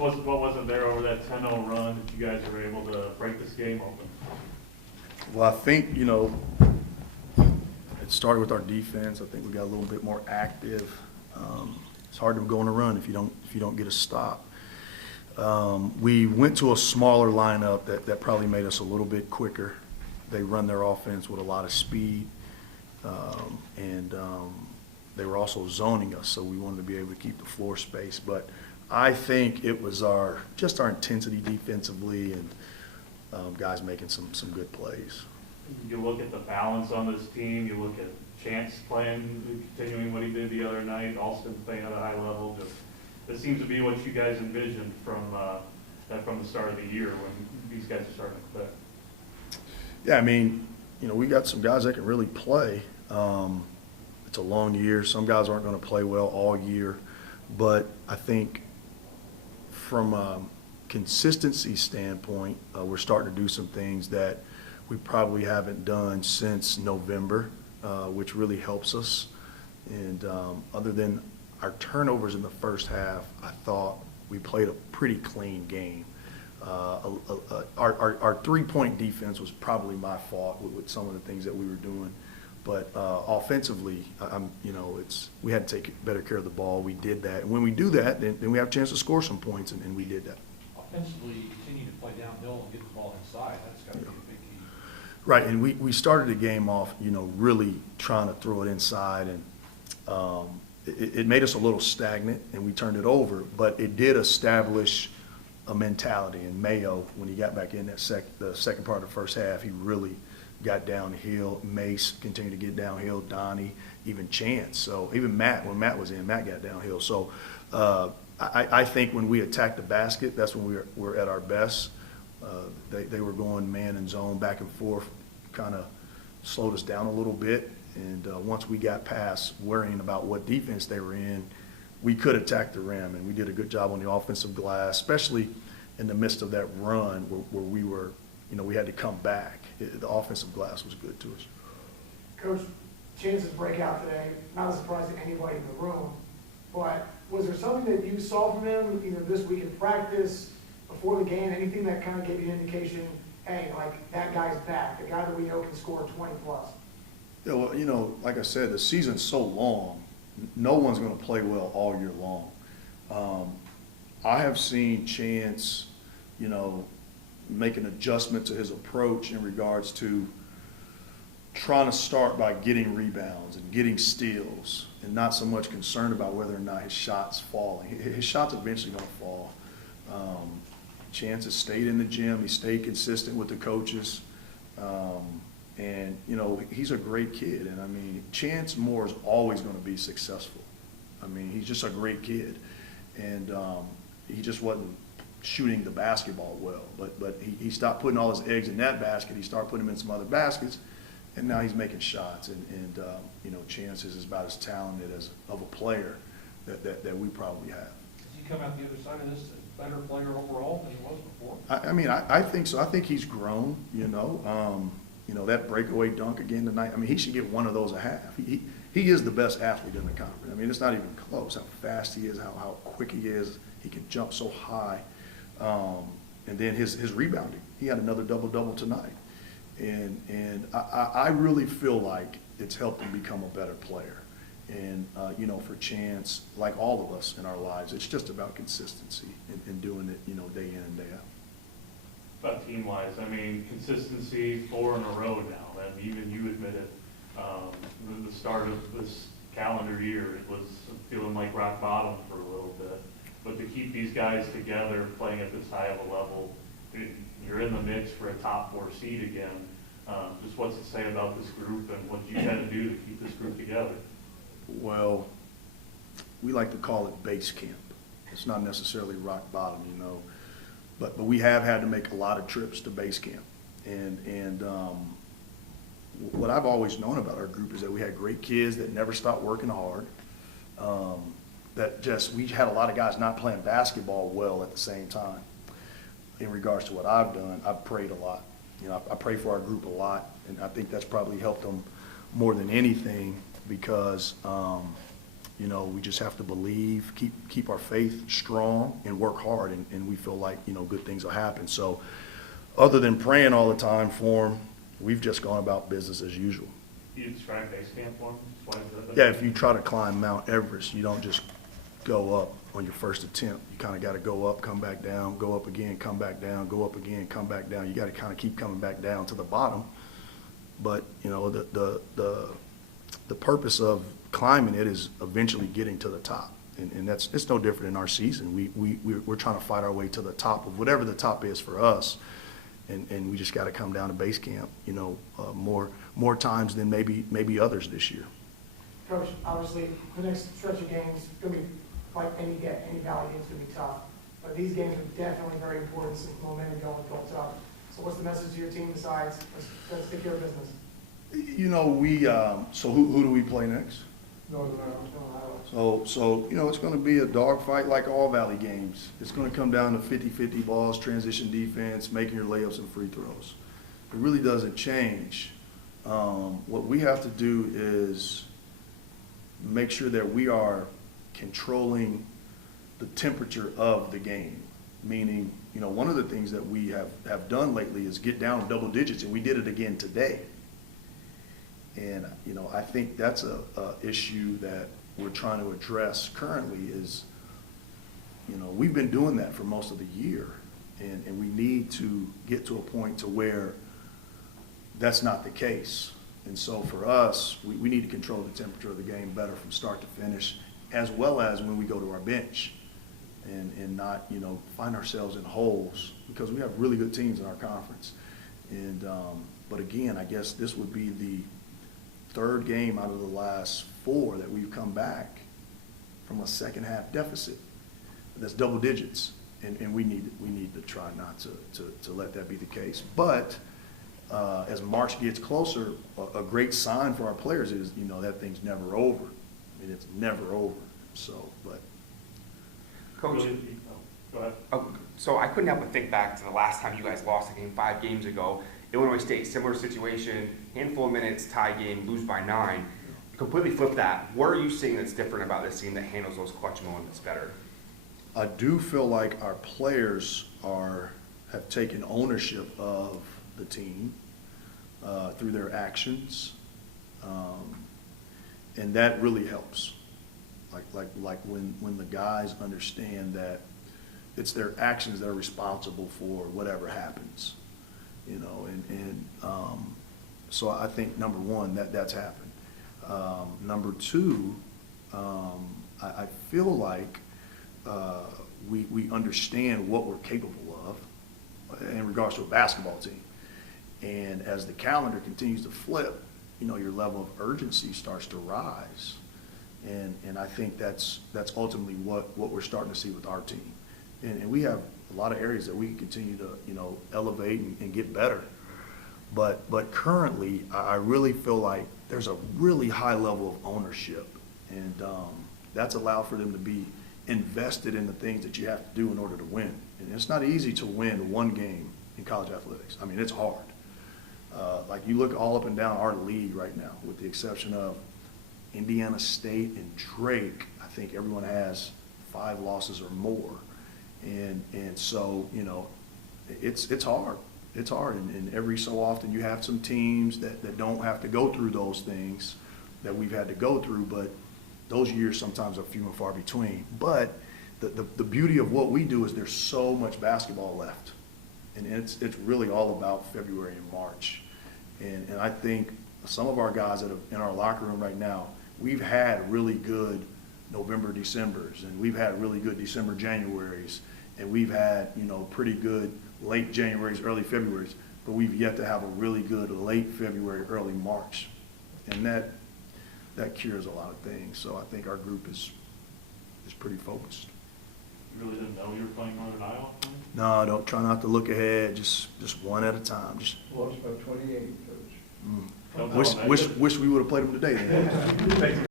what was it there over that 10-0 run that you guys were able to break this game open? Well, I think, it started with our defense. I think we got a little bit more active. It's hard to go on a run if you don't get a stop. We went to a smaller lineup that probably made us a little bit quicker. They run their offense with a lot of speed, and they were also zoning us, so we wanted to be able to keep the floor space. But I think it was our intensity defensively and guys making some good plays. You look at the balance on this team, you look at Chance playing, continuing what he did the other night, Alston playing at a high level. This seems to be what you guys envisioned from the start of the year when these guys are starting to click. Yeah, I mean, we got some guys that can really play. It's a long year. Some guys aren't going to play well all year. But I think from a consistency standpoint, we're starting to do some things that we probably haven't done since November, which really helps us. And other than our turnovers in the first half, I thought we played a pretty clean game. Our three-point defense was probably my fault with some of the things that we were doing. But offensively, we had to take better care of the ball. We did that. And when we do that, then we have a chance to score some points, and we did that. Offensively, you continue to play downhill and get the ball inside. That's got to be a big key. Right, and we started the game off, really trying to throw it inside, and it made us a little stagnant, and we turned it over. But it did establish a mentality. And Mayo, when he got back in the second part of the first half, he really got downhill. Mace continued to get downhill. Donnie, even Chance. So even Matt, when Matt was in, Matt got downhill. So I think when we attacked the basket, that's when we were at our best. They were going man and zone back and forth, kind of slowed us down a little bit. And once we got past worrying about what defense they were in, we could attack the rim. And we did a good job on the offensive glass, especially in the midst of that run where we were, we had to come back. The offensive glass was good to us. Coach, Chance's breakout today, not a surprise to anybody in the room, but was there something that you saw from him, either this week in practice, before the game, anything that kind of gave you an indication, hey, like that guy's back, the guy that we know can score 20 plus? Yeah, well, like I said, the season's so long, no one's going to play well all year long. I have seen Chance, make an adjustment to his approach in regards to trying to start by getting rebounds and getting steals and not so much concerned about whether or not his shot's falling. His shot's eventually going to fall. Chance has stayed in the gym. He stayed consistent with the coaches. And, he's a great kid. And, I mean, Chance Moore is always going to be successful. I mean, he's just a great kid. And he just wasn't shooting the basketball well. But he stopped putting all his eggs in that basket. He started putting them in some other baskets. And now he's making shots. And Chance is about as talented of a player that we probably have. Does he come out the other side of this a better player overall than he was before? I think so. I think he's grown, that breakaway dunk again tonight. I mean, he should get one of those a half. He is the best athlete in the conference. I mean, it's not even close how fast he is, how quick he is. He can jump so high. And then his rebounding. He had another double-double tonight. And I really feel like it's helped him become a better player. And, for Chance, like all of us in our lives, it's just about consistency and doing it, day in and day out. But team-wise, I mean, consistency 4 in a row now, and even you admitted the start of this calendar year, it was feeling like rock bottom for a little bit. But to keep these guys together, playing at this high of a level, you're in the mix for a top 4 seed again. Just what's it say about this group and what you had to do to keep this group together? Well, we like to call it base camp. It's not necessarily rock bottom, But we have had to make a lot of trips to base camp. And what I've always known about our group is that we had great kids that never stopped working hard. We had a lot of guys not playing basketball well at the same time. In regards to what I've done, I've prayed a lot. I pray for our group a lot, and I think that's probably helped them more than anything because, You know, we just have to believe, keep our faith strong and work hard, and we feel like, you know, good things will happen. So other than praying all the time for them, we've just gone about business as usual. You describe base camp for them? Yeah, if you try to climb Mount Everest, you don't just go up on your first attempt. You kind of got to go up, come back down, go up again, come back down, go up again, come back down. You got to kind of keep coming back down to the bottom. But, you know, the purpose of climbing it is eventually getting to the top. And it's no different in our season. We're trying to fight our way to the top of whatever the top is for us. And we just got to come down to base camp, you know, more times than maybe others this year. Coach, obviously, the next stretch of games is going to be like any Valley game is going to be tough. But these games are definitely very important since the momentum built up. So what's the message to your team besides let's take care of business? You know, so who do we play next? No. So you know, it's going to be a dogfight like all Valley games. It's going to come down to 50-50 balls, transition defense, making your layups and free throws. It really doesn't change. What we have to do is make sure that we are controlling the temperature of the game. Meaning, you know, one of the things that we have done lately is get down double digits, and we did it again today. And, you know, I think that's a issue that we're trying to address currently is, you know, we've been doing that for most of the year, and we need to get to a point to where that's not the case. And so for us, we need to control the temperature of the game better from start to finish, as well as when we go to our bench and not, you know, find ourselves in holes, because we have really good teams in our conference. And but again, I guess this would be the third game out of the last 4 that we've come back from a second half deficit. That's double digits, and we need to try not to let that be the case. But as March gets closer, a great sign for our players is, you know, that thing's never over. I mean, it's never over. So, but Coach, Go ahead. so I couldn't help but think back to the last time you guys lost a game 5 games ago. Illinois State, similar situation, handful of minutes, tie game, lose by 9. Completely flip that. What are you seeing that's different about this team that handles those clutch moments better? I do feel like our players have taken ownership of the team through their actions, and that really helps. Like when the guys understand that it's their actions that are responsible for whatever happens, you know, and so I think number one that's happened. Number two, I feel like we understand what we're capable of in regards to a basketball team. And as the calendar continues to flip, you know, your level of urgency starts to rise. And I think that's ultimately what we're starting to see with our team. And we have a lot of areas that we can continue to, you know, elevate and get better. But currently, I really feel like there's a really high level of ownership. And that's allowed for them to be invested in the things that you have to do in order to win. And it's not easy to win one game in college athletics. I mean, it's hard. Like you look all up and down our league right now, with the exception of Indiana State and Drake, I think everyone has 5 losses or more. And so, you know, it's hard. It's hard. And every so often you have some teams that don't have to go through those things that we've had to go through, but those years sometimes are few and far between. But the beauty of what we do is there's so much basketball left. And it's really all about February and March. And I think some of our guys that are in our locker room right now, we've had really good November, Decembers, and we've had really good December, Januaries, and we've had, you know, pretty good late Januaries, early Februaries, but we've yet to have a really good late February, early March. And that cures a lot of things. So I think our group is pretty focused. You really didn't know you were playing Northern Iowa? No, don't try not to look ahead. Just one at a time. Just Lost by 28, Coach. Don't tell them that. wish we would have played them today then.